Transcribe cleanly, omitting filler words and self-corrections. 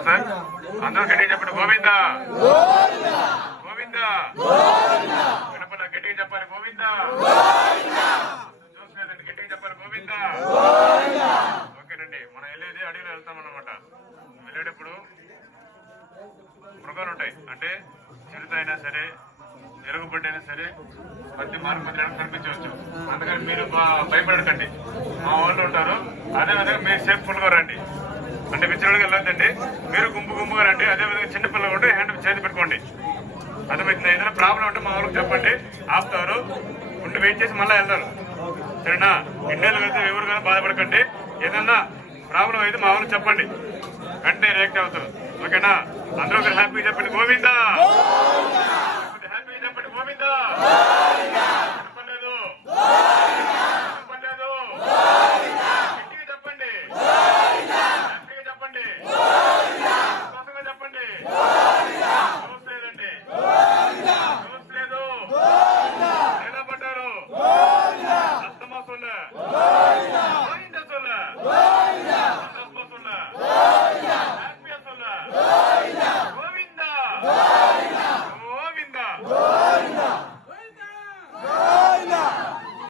sir అందరూ గట్టిగా చెప్పండి గోవిందా గోవిందా వినపడ గట్టిగా చెప్పాలి గోవిందా చూసుకోలేదండి గట్టిగా చెప్పాలి గోవిందా ఓకేనండి మనం వెళ్ళేది అడవిలో వెళ్తామన్నమాట వెళ్ళేటప్పుడు మృగాలు ఉంటాయి అంటే చిరుత అయినా సరే ఎలుగుబంటి అయినా సరే ప్రతి మార్గం మధ్యలో కనిపించవచ్చు అందుకని మీరు భయపడకండి మా వాళ్ళు ఉంటారు అదేవిధంగా మీరు సేఫ్ఫుల్ గా రండి అంటే విచ్చలుగా వెళ్ళొద్దండి మీరు గుంపుగా రండి అదేవిధంగా చిన్నపిల్లలు ఉంటే హ్యాండ్ చేతి పెట్టుకోండి అర్థమైంది ఏదైనా ప్రాబ్లం ఉంటే మా వాళ్ళకి చెప్పండి ఆపుతారు ఉండి వెయిట్ చేసి మళ్ళీ వెళ్తారు సరేనా ఇండియాలో వెళ్తే ఎవరు కానీ బాధపడకండి ఏదన్నా ప్రాబ్లం అయితే మా వాళ్ళకి చెప్పండి వెంటనే రియాక్ట్ అవుతారు ఓకేనా అందరూ ఒకరు హ్యాపీ చెప్పండి గోవిందా హ్యాపీ చెప్పండి గోవిందా చెప్పలేదు చెప్పలేదు గట్టిగా చెప్పండి హ్యాపీగా చెప్పండి సంతోషంగా చెప్పండి చూసలేదండి చూసలేదు ఎలా పడ్డారు అస్తమా సొల్ల గోవిందా సొల్ల సంతోషమా సొల్ల హ్యాపీ సొల్ల గోవిందా